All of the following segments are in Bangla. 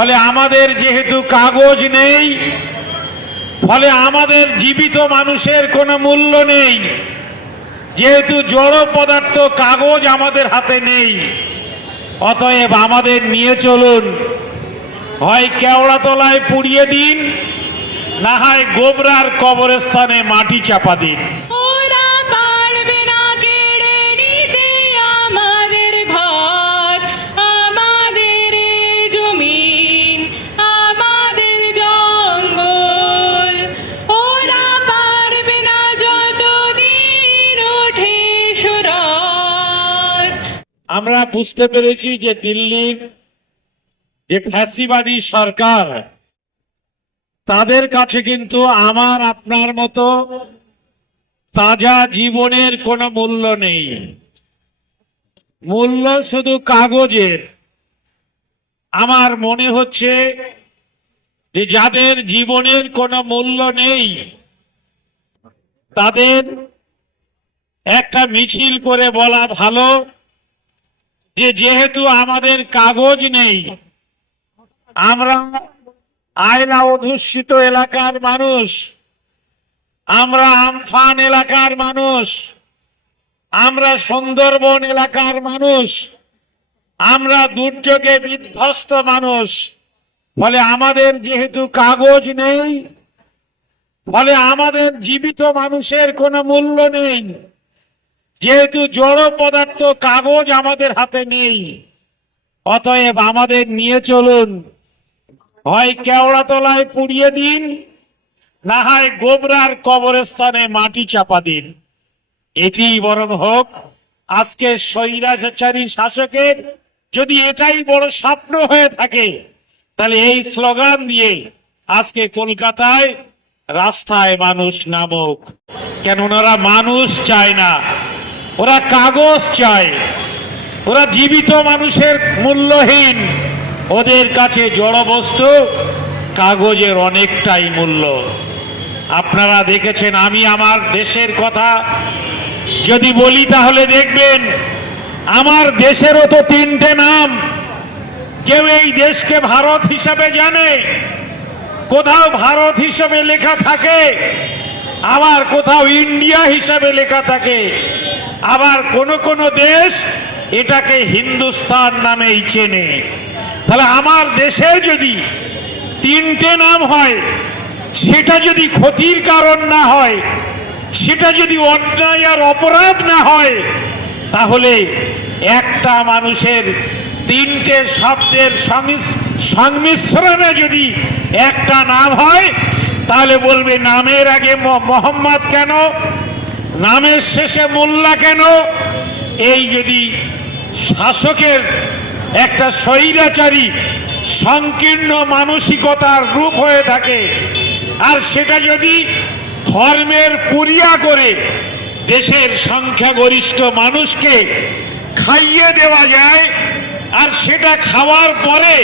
ফলে আমাদের যেহেতু কাগজ নেই, ফলে আমাদের জীবিত মানুষের কোনো মূল্য নেই। যেহেতু জড় পদার্থ কাগজ আমাদের হাতে নেই, অতএব আমাদের নিয়ে চলুন, হয় কেওড়াতলায় পুড়িয়ে দিন, না হয় গোবরার কবরস্থানে মাটি চাপা দিন। ওরা পারবে না কেড়ে নিতে আমাদের ঘর, আমাদের জমিন, আমাদের জঙ্গল। ওরা পারবে না যতদিন ওঠে সুরজ। আমরা বুঝতে পেরেছি যে দিল্লির যে ফ্যাসিবাদী সরকার, তাদের কাছে কিন্তু আমার আপনার মতো তাজা জীবনের কোনো মূল্য নেই। মূল্য শুধু কাগজের। আমার মনে হচ্ছে যে যাদের জীবনের কোনো মূল্য নেই, তাদের একটা মিছিল করে বলা ভালো যে যেহেতু আমাদের কাগজ নেই, আমরা আয়লা অধ্যুষিত এলাকার মানুষ, আমরা আমফান এলাকার মানুষ, আমরা সুন্দরবন এলাকার মানুষ, আমরা দুর্যোগে বিধ্বস্ত মানুষ। ফলে আমাদের যেহেতু কাগজ নেই, ফলে আমাদের জীবিত মানুষের কোনো মূল্য নেই। যেহেতু জড় পদার্থ কাগজ আমাদের হাতে নেই, অতএব আমাদের নিয়ে চলুন, হয় কেওড়াতলায় পুড়িয়ে দিন, না হয় গোবরার কবরস্থানে মাটি চাপা দিন। এটি বরং হোক আজকে স্বৈরাচারী শাসকের যদি এটাই বড় স্বপ্ন হয়ে থাকে, তাহলে এই স্লোগান দিয়ে আজকে কলকাতায় রাস্তায় মানুষ নামুক। কেন ওনারা মানুষ চায় না, ওরা কাগজ চায়। ওরা জীবিত মানুষের মূল্যহীন, ওদের কাছে জড়বস্তু কাগজের অনেকটাই মূল্য। আপনারা দেখেছেন, আমি আমার দেশের কথা যদি বলি তাহলে দেখবেন আমার দেশেরও তো তিনটে নাম। কেউ এই দেশকে ভারত হিসাবে জানে, কোথাও ভারত হিসাবে লেখা থাকে, আবার কোথাও ইন্ডিয়া হিসাবে লেখা থাকে, আবার কোন কোন দেশ এটাকে হিন্দুস্তান নামেই চেনে। তাহলে আমার দেশে যদি তিনটে নাম হয়, সেটা যদি ক্ষতির কারণ না হয়, সেটা যদি অন্যায় আর অপরাধ না হয়, তাহলে একটা মানুষের তিনটে শব্দের সংমিশ্রণে যদি একটা নাম হয়, তাহলে বলবে নামের আগে মোহাম্মদ কেন, নামের শেষে মোল্লা কেন। এই যদি শাসকের একটা স্বৈরাচারী সংকীর্ণ মানসিকতার রূপ হয়ে থাকে, আর সেটা যদি ধর্মের পুরিয়া করে দেশের সংখ্যাগরিষ্ঠ মানুষকে খাইয়ে দেওয়া যায়, আর সেটা খাওয়ার পরে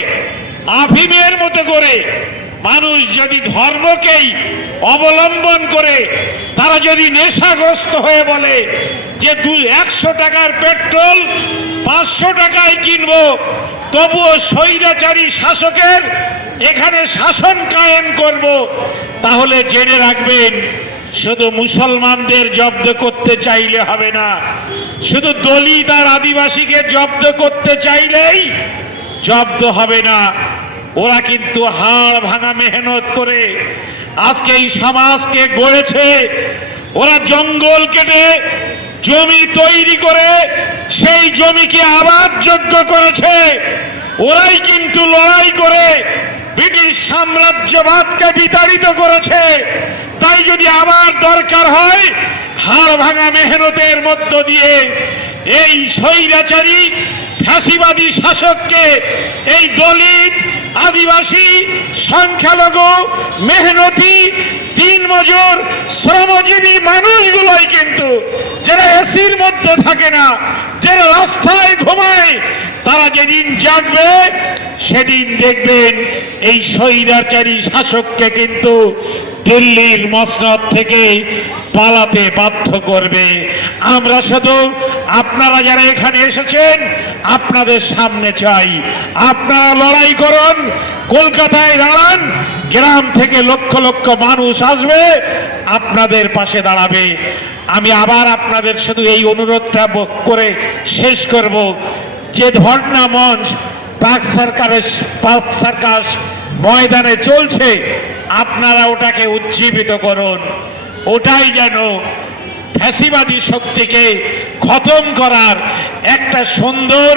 আফিমের মতো করে মানুষ যদি ধর্মকেই অবলম্বন করে, তারা যদি নেশাগ্রস্ত হয়ে বলে যে 100 টাকার পেট্রোল 500 টাকায় কিনবো, তবুও স্বৈরাচারী শাসকের এখানে শাসন কায়েম করব, তাহলে জেনে রাখবেন শুধু মুসলমানদের জব্দ করতে চাইলে হবে না, শুধু দলিত আর আদিবাসীকে জব্দ করতে চাইলেই জব্দ হবে না। ওরা কিন্তু হাড় ভাঙা মেহনত করে আজকে এই সমাজকে গড়েছে। ওরা জঙ্গল কেটে জমি তৈরি করে সেই জমিকে আবাদযোগ্য করেছে। ওরাই কিন্তু লড়াই করে ব্রিটিশ সাম্রাজ্যবাদকে বিতাড়িত করেছে। তাই যদি আবার দরকার হয়, হাড় ভাঙা মেহনতের মধ্য দিয়ে এই স্বৈরাচারী ফ্যাসিবাদী শাসককে এই দলিত, আদিবাসী, সংখ্যালঘু, মেহনতি, দিনমজুর, শ্রমজীবী মানুষগুলোই কিন্তু, যারা এসির মধ্যে থাকে না, যারা রাস্তায় ঘুমায়, তারা যেদিন জাগবে সেদিন দেখবেন এই স্বৈরাচারী শাসককে কিন্তু দিল্লির মসনদ থেকে পালাতে বাধ্য করবে। আমরা শুধু আপনারা যারা এখানে এসেছেন, আপনাদের সামনে চাই আপনারা লড়াই করুন, কলকাতায় দাঁড়ান, গ্রাম থেকে লক্ষ লক্ষ মানুষ আসবে, আপনাদের পাশে দাঁড়াবে। আমি আবার আপনাদের শুধু এই অনুরোধটা করে শেষ করব, যে ধর্ণা মঞ্চ পার্ক সার্কাস ময়দানে চলছে, আপনারা ওটাকে উজ্জীবিত করুন। ওটাই যেন ফ্যাসিবাদী শক্তিকে খতম করার একটা সুন্দর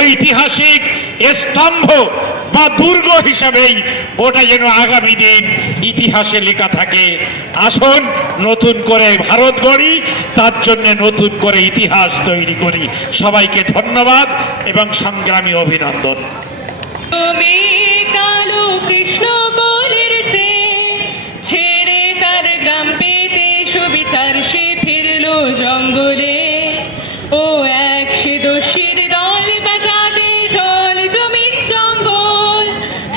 ঐতিহাসিক স্তম্ভ বা দুর্গ হিসাবেই ওটা যেন আগামী দিন ইতিহাসে লেখা থাকে। আসুন নতুন করে ভারত গড়ি, তার জন্য নতুন করে ইতিহাস তৈরি করি। সবাইকে ধন্যবাদ এবং সংগ্রামী অভিনন্দন। তুমি কালো কৃষ্ণ কোলের ছেড়ে তার গ্রাম পেতে সুবিচার সে ফিরলো জঙ্গলে। ও এক সে দস্যির দল বাঁচাতে জল জমিন জঙ্গল,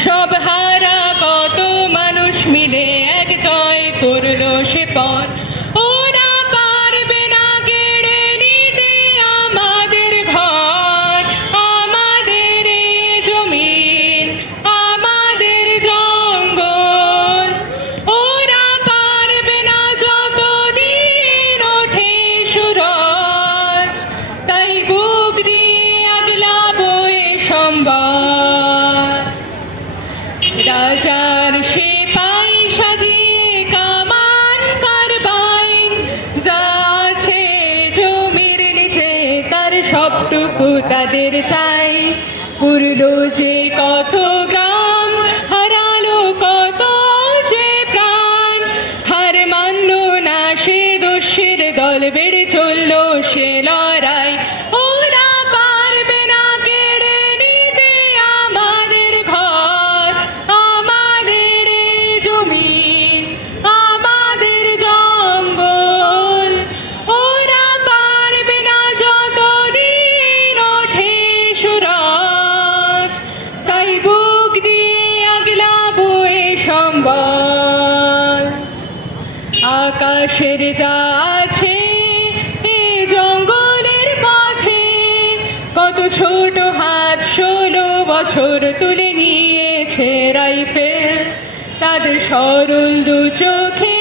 সব হারা কত মানুষ মিলে এক জয় করলো সে পথ। ওরা পারবে না কেড়ে নিতে আমাদের ঘর, আমাদের এই জমিন, আমাদের জঙ্গল। ওরা পারবে না যতদিন ওঠে সুরজ, তাই বুক দিয়ে আগলাবো এ সম্বল। রাজার সেপাই সাজিয়ে কামান কারবাইন, যা আছে জমির নিচে তার সবটুকু তাদের চাই। পুরলো যে কত গ্রাম, হারালো কত যে প্রাণ, হার মানলো না সে দস্যির দল, বেড়ে চললো সে লড়াই। ওরা পারবে না কেড়ে নিতে আমাদের ঘর, আমাদের এই জমিন, আমাদের জঙ্গল। ওরা পারবে না যতদিন ওঠে সুরজ, তাই বুক দিয়ে আগলাবো এ সম্বল। আকাশের যা আছে এ জঙ্গলের পথে, কত ছোট হাত 16 বছর তুলে নিয়েছে রাইফেল, তাদের সরল দু চোখে